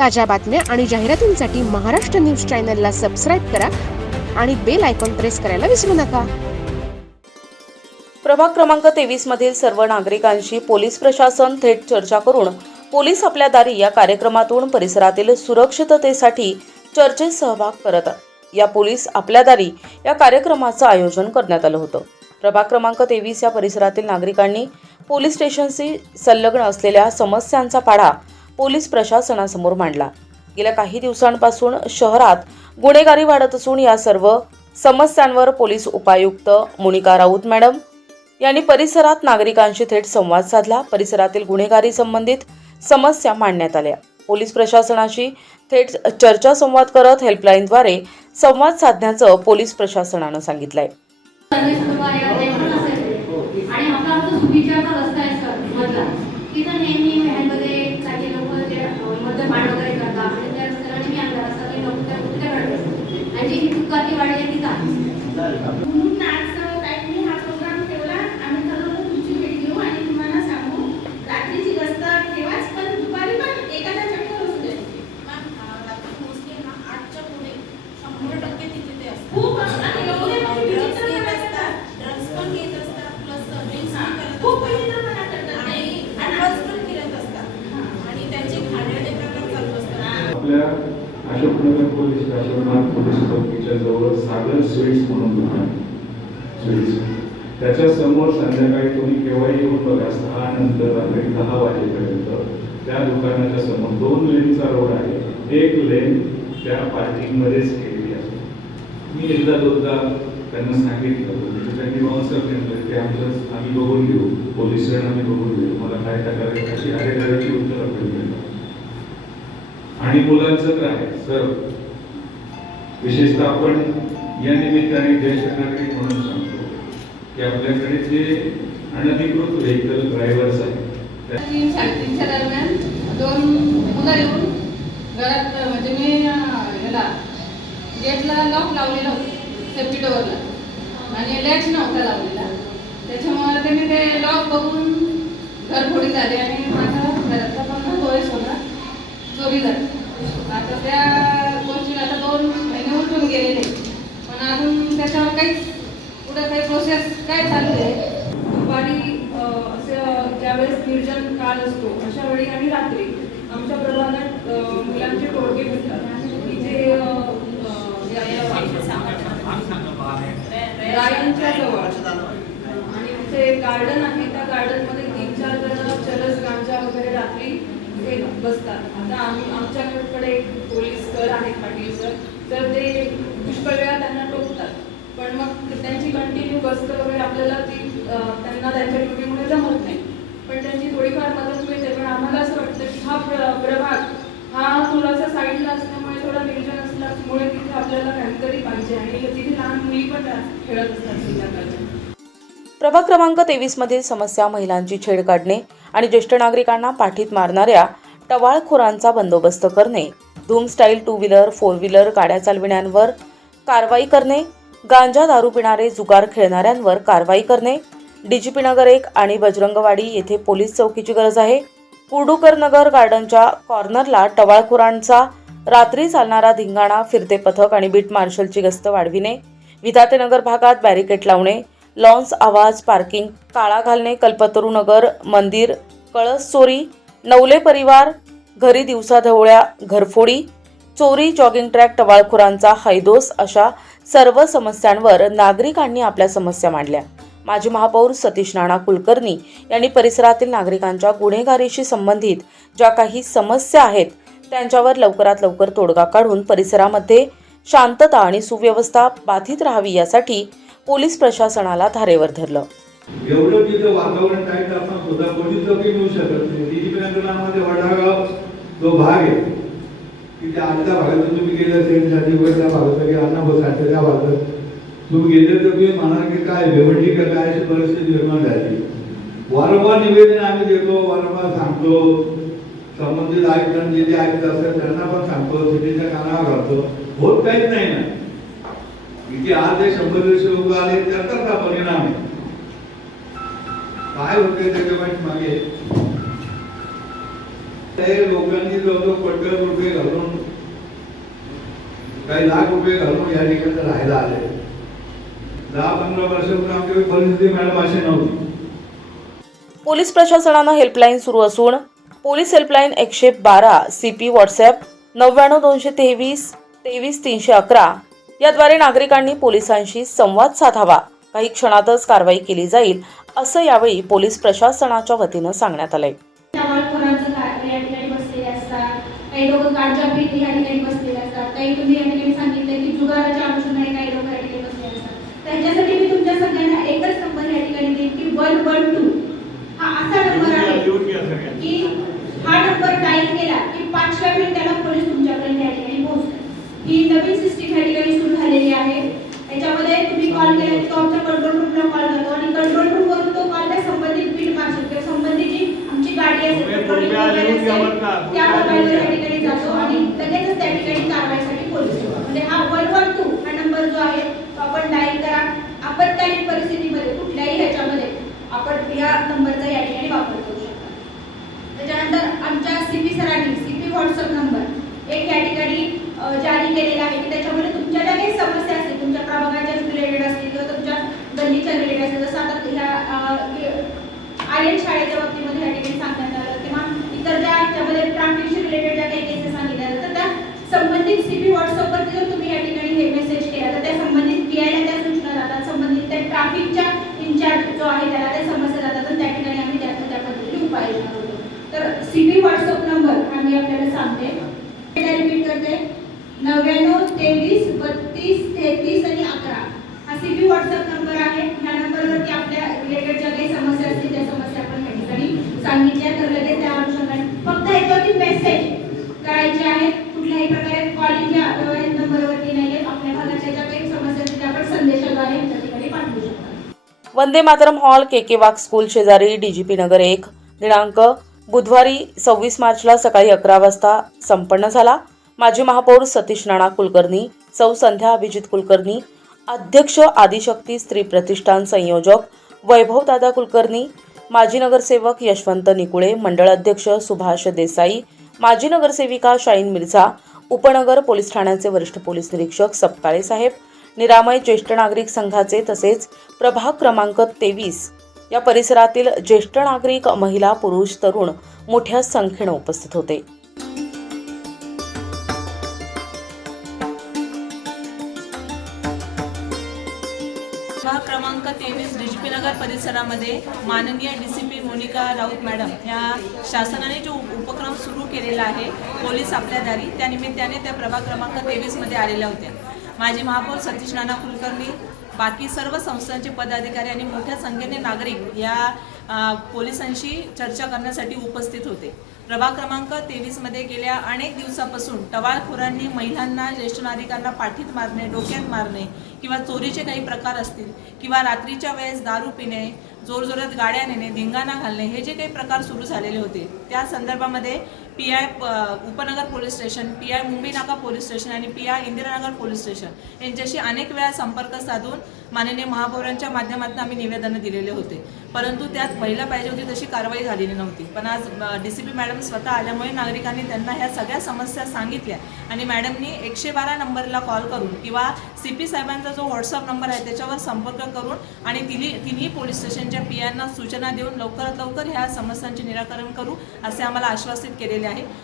ताज्या बातम्या आणि जाहिरातींसाठी महाराष्ट्र न्यूज चॅनलला सबस्क्राईब करा आणि बेल आयकॉन प्रेस करायला विसरू नका. प्रभाग क्रमांक तेवीस मधील सर्व नागरिकांशी पोलीस प्रशासन थेट चर्चा करून पोलीस आपल्या दारी या कार्यक्रमातून परिसरातील सुरक्षिततेसाठी चर्चेत सहभाग करत या पोलीस आपल्या दारी या कार्यक्रमाचं आयोजन करण्यात आलं होतं. प्रभाग क्रमांक तेवीस या परिसरातील नागरिकांनी पोलीस स्टेशनशी संलग्न असलेल्या समस्यांचा पाढा पोलीस प्रशासनासमोर मांडला. गेल्या काही दिवसांपासून शहरात गुन्हेगारी वाढत असून या सर्व समस्यांवर पोलीस उपायुक्त मोनिका राऊत मॅडम यांनी परिसरात नागरिकांशी थेट संवाद साधला. परिसरातील गुन्हेगारी संबंधित समस्या मांडण्यात आल्या. पोलीस प्रशासनाशी थेट चर्चा संवाद करत हेल्पलाईनद्वारे संवाद साधण्याचं पोलीस प्रशासनानं सांगितलंय. आहे आणि आपला जो सुविचारचा रस्ता आहे सर मधला तिथं नेहमी महलमध्ये काही लोक जे मद्यपान वगैरे करतात आणि त्या रस्त्याला नेहमी आपला रस्ता काही लोक त्या कुठल्या करतात आणि जी चुकाती वाढली आहे. म्हणून आज ताईंनी हा प्रोग्राम ठेवला आम्ही ठरवलं तुमची भेट घेऊ आणि तुम्हाला सांगू रात्रीची गस्त ठेवाच पण दुपारी पण एखादा चक्कर असू दे खूप आणि एवढे पण विचित्रपणा करतात. खूप विचित्रपणा करतात ते. हां. आपल्या अशोकनगर पोलीस पोलीस चौकीच्या जवळ सागर स्वीट्स म्हणून दुकान स्वीट्स. त्याच्यासमोर संध्याकाळी तुम्ही केव्हाही येऊन बघा सहा नंतर रात्री दहा वाजेपर्यंत त्या दुकानाच्या समोर दोन लेनचा रोड आहे. एक लेन त्या पार्किंगमध्येच केलेली आहे. मी एकदा दोनदा त्यांना सांगितलं त्यांनी बाउन्सर म्हटलं की आमचं आम्ही बघून घेऊ. पोलीस आम्ही बघून घेऊ. मला काय करायचं अशी अरेदाराची उत्तर मिळतात आणि मुलांचं काय? सर विशेषतः आपण या निमित्ताने ज्येष्ठ नागरिक म्हणून सांगतो की आपल्याकडे जे अनधिकृत व्हेकल ड्रायव्हर्स आहेत त्या- तीन साडेतीनच्या दरम्यान दोन मुलं येऊन घरात म्हणजे मी अं, ह्याला गेटला लॉक लावलेला होता सेफ्टी डोअरला आणि लॅच नव्हता लावलेला. त्याच्यामुळे त्यांनी ते लॉक बघून घरफोडी झाली आणि माझा घरातला पण तोय होता चोरी झाली. आता त्या गोष्टीला आता दोन महिने उलटून गेलेले पण अजून त्याच्यावर काहीच पुढे काही प्रोसेस काय चालू आहे दुपारी असं ज्यावेळेस निर्जन काळ असतो अशा वेळी आणि रात्री आमच्या प्रभागात मुलांचे टोळके भेटतात की जे रायांच्या जवळ. आणि ते गार्डन आहे त्या गार्डनमध्ये तीन चार जण चरस गांजा वगैरे रात्री ते बसतात. आता आम्ही आमच्याकडे एक पोलीस सर आहेत पाटील सर तर ते पुष्कळ वेळा त्यांना टोकतात पण मग त्यांची कंटिन्यू गस्त वगैरे आपल्याला ती अं, त्यांना त्यांच्या ड्युटीमुळे जमत नाही पण त्यांची थोडीफार मदत मिळते पण आम्हाला असं वाटतं की हा प्र प्रभाग हा थोडासा साईडला असल्यामुळे थोडा निर्जन असल्यामुळे तिथे आपल्याला काहीतरी पाहिजे आणि तिथे लहान मुली पण राहत- खेळत असतात संध्याकाळच्या प्रभाग क्रमांक तेवीस मधील समस्या महिलांची छेड काढणे आणि ज्येष्ठ नागरिकांना पाठीत मारणाऱ्या टवाळखोरांचा बंदोबस्त करणे Dhoom style two wheeler four wheeler गाड्या चालविण्यांवर कारवाई करणे गांजा दारू पिणारे जुगार खेळणाऱ्यांवर कारवाई करणे डीजीपी नगर एक आणि बजरंगवाडी येथे पोलीस चौकीची गरज आहे. कुर्डुकर नगर गार्डनच्या कॉर्नरला टवाळखोरांचा रात्री चालणारा धिंगाणा फिरते पथक आणि बीट मार्शलची गस्त वाढविणे विधातेनगर भागात बॅरिकेड लावणे लॉन्स आवाज पार्किंग काळा घालणे कल्पतरू नगर मंदिर कळस चोरी नवले परिवार घरी दिवसाढवळ्या घरफोडी चोरी जॉगिंग ट्रॅक टवाळखोरांचा हैदोस अशा सर्व समस्यांवर नागरिकांनी आपल्या समस्या मांडल्या. माजी महापौर सतीश नाना कुलकर्णी यांनी परिसरातील नागरिकांच्या गुन्हेगारीशी संबंधित ज्या काही समस्या आहेत त्यांच्यावर लवकरात लवकर तोडगा काढून परिसरामध्ये शांतता आणि सुव्यवस्था बाधित राहावी यासाठी पोलीस प्रशासनाला धारेवर धरलं. एवढं तिथं वातावरण टाईट असताना सुद्धा पोलीस चौकी मिळू शकत नाही. डीजीपी नगरमध्ये वडागाव जो भाग आहे तिथे आजच्या भागातून तुम्ही गेले असेल साठी त्या भागात की अण्णा बसायचं त्या भागात तुम्ही गेले तर तुम्ही म्हणाल की काय भेवंडी का काय अशी परिस्थिती निर्माण झाली. वारंवार निवेदन आम्ही देतो वारंवार सांगतो. संबंधित आयुक्तांनी जे जे आयुक्त असतात त्यांना पण सांगतो सिटीच्या कानावर घालतो. होत काहीच नाही ना. इथे आज जे शंभर दीडशे लोक आले त्याचाच हा परिणाम? आहे काय होते त्याच्यामागे? ते लोकांनी जवळजवळ पटकन रुपये घालून काही लाख रुपये घालून या ठिकाणी राहायला आले. दहा पंधरा वर्षापूर्वी आमच्याकडे परिस्थिती मॅडम अशी नव्हती. पोलीस प्रशासनानं हेल्पलाईन सुरू असून पोलीस हेल्पलाईन एकशे बारा सी पी व्हॉट्सॲप नव्याण्णव दोनशे तेवीस तेवीस तीनशे अकरा याद्वारे नागरिकांनी पोलिसांशी संवाद साधावा. काही क्षणातच कारवाई केली जाईल असं यावेळी पोलीस प्रशासनाच्या वतीनं सांगण्यात आलंय टवाळखोरांचं काय या ठिकाणी बसलेले असतात काही लोक गाडच्या पेटी या ठिकाणी बसलेले असतात काही तुम्ही या ठिकाणी सांगितलं की जुगाराच्या अनुषंगाने काही लोक या ठिकाणी बसलेले असतात त्यांच्यासाठी मी तुमच्या सगळ्यांना एकच नंबर या ठिकाणी देईन की वन वन टू हा असा नंबर आहे की हा नंबर डायल केला की पाचव्या मिनिटाला पोलीस तुमच्यापर्यंत या ठिकाणी पोहोचतात ही नवीन सिस्टीम या ठिकाणी सुरू झालेली आहे याच्यामध्ये तुम्ही कॉल केला की तो आमच्या कंट्रोल रूमला कॉल जातो आणि कंट्रोल रूम वरून तो कॉल त्या संबंधित बीट मार्शल किंवा संबंधित जी आमची गाडी असेल पेट्रोलिंग मोबाईल असेल म्हणजे त्या मोबाईलवर या ठिकाणी जातो आणि लगेचच त्या ठिकाणी कारवाईसाठी पोलीस म्हणजे हा वन वन टू हा नंबर जो आहे तो आपण डायल करा. आपत्कालीन परिस्थितीमध्ये कुठल्याही ह्याच्यामध्ये आपण या नंबरचा या ठिकाणी वापर करू शकतो. त्याच्यानंतर आमच्या सी सीपी सरांनी सी सीपी व्हॉट्सअप नंबर एक या ठिकाणी जारी केलेला आहे की त्याच्यामध्ये तुमच्या ज्या काही समस्या असतील तुमच्या प्रभागाच्या रिलेटेड असतील किंवा तुमच्या गल्लीच्या रिलेटेड असतील जसं आता ह्या आर्यन शाळेच्या बाबतीत या ठिकाणी सांगण्यात आलं किंवा इतर ज्या ह्याच्यामध्ये ट्रॅफिकशी रिलेटेड ज्या काही केसेस सांगितल्या जातात तर त्या संबंधित सीपी व्हॉट्सअपवरती जर तुम्ही या ठिकाणी हे मेसेज केला तर त्या संबंधित पी आयला त्या सूचना जातात. संबंधित त्या ट्रॅफिकच्या इन्चार्ज जो आहे त्याला त्या समस्या जातात आणि त्या ठिकाणी आम्ही त्या त्या पद्धतीने उपाययोजना करतो. तर सीपी व्हॉट्सअप नंबर आम्ही आपल्याला सांगते. रिपीट करते. नव्याण्णव तेवीस बत्तीस तेहतीस आणि अकरा. हा सीपी व्हॉट्सअप नंबर आहे. ह्या नंबरवरती आपल्या रिलेटेड ज्या काही समस्या असतील त्या समस्या आपण त्या ठिकाणी सांगितल्या. तर लगेच त्या अनुषंगाने फक्त ह्याच्यावरती मेसेज करायचे आहेत कुठल्याही नंबरवरती नाही आपल्या भागाच्या ज्या काही समस्या आपण संदेशाद्वारे पाठवू Vande Mataram hall K K Wagh school शेजारी डीजीपी नगर एक. दिनांक बुधवारी सव्वीस मार्चला सकाळी अकरा वाजता संपन्न झाला. माजी महापौर सतीश नाणा कुलकर्णी सौ संध्या अभिजित कुलकर्णी अध्यक्ष आदिशक्ती स्त्री प्रतिष्ठान संयोजक वैभव दादा कुलकर्णी माजी नगरसेवक यशवंत निकुळे मंडळ अध्यक्ष सुभाष देसाई माजी नगरसेविका शाईन मिर्झा उपनगर पोलीस ठाण्याचे वरिष्ठ पोलीस निरीक्षक सपकाळे साहेब निरामय ज्येष्ठ नागरिक संघाचे तसेच प्रभाग क्रमांक तेवीस या परिसरातील ज्येष्ठ नागरिक महिला पुरुष तरुण मोठ्या संख्येनं उपस्थित होते. क्रमांक तेवीस डीजीपी नगर परिसरामध्ये माननीय D C P Monica Raut madam या शासनाने जो उपक्रम सुरू केलेला आहे पोलीस आपल्या दारी त्यानिमित्ताने त्या प्रभाग क्रमांक तेवीसमध्ये आलेल्या होत्या. माजी महापौर सतीश नाना कुलकर्णी बाकी सर्व संस्थांचे पदाधिकारी आणि मोठ्या संख्येने नागरिक या पोलिसांशी चर्चा करण्यासाठी उपस्थित होते. प्रभाग क्रमांक तेवीसमध्ये गेल्या अनेक दिवसापासून टवाळखोरांनी महिलांना ज्येष्ठ नागरिकांना पाठीत मारणे डोक्यात मारणे किंवा चोरीचे काही प्रकार असतील किंवा रात्रीच्या वेळेस दारू पिणे जोरजोरात गाड्या नेणे धिंगाणा घालणे हे जे काही प्रकार सुरू झालेले होते त्या संदर्भामध्ये P I Upnagar police station P I Mumbai Naka police station आणि P I Indiranagar police station यांच्याशी अनेक वेळा संपर्क साधून माननीय महापौरांच्या माध्यमातून आम्ही निवेदनं दिलेले होते. परंतु त्यात व्हायला पाहिजे होती तशी कारवाई झालेली नव्हती. पण आज डी सी पी मॅडम स्वतः आल्यामुळे नागरिकांनी त्यांना ह्या सगळ्या समस्या सांगितल्या आणि मॅडमनी एकशे बारा नंबरला कॉल करून किंवा सी पी साहेबांचा जो व्हॉट्सअप नंबर आहे त्याच्यावर संपर्क करून आणि तिन्ही तिन्ही पोलीस स्टेशनच्या पी सूचना देऊन लवकरात लवकर ह्या समस्यांचे निराकरण करू असे आम्हाला आश्वासित केलेले आहे.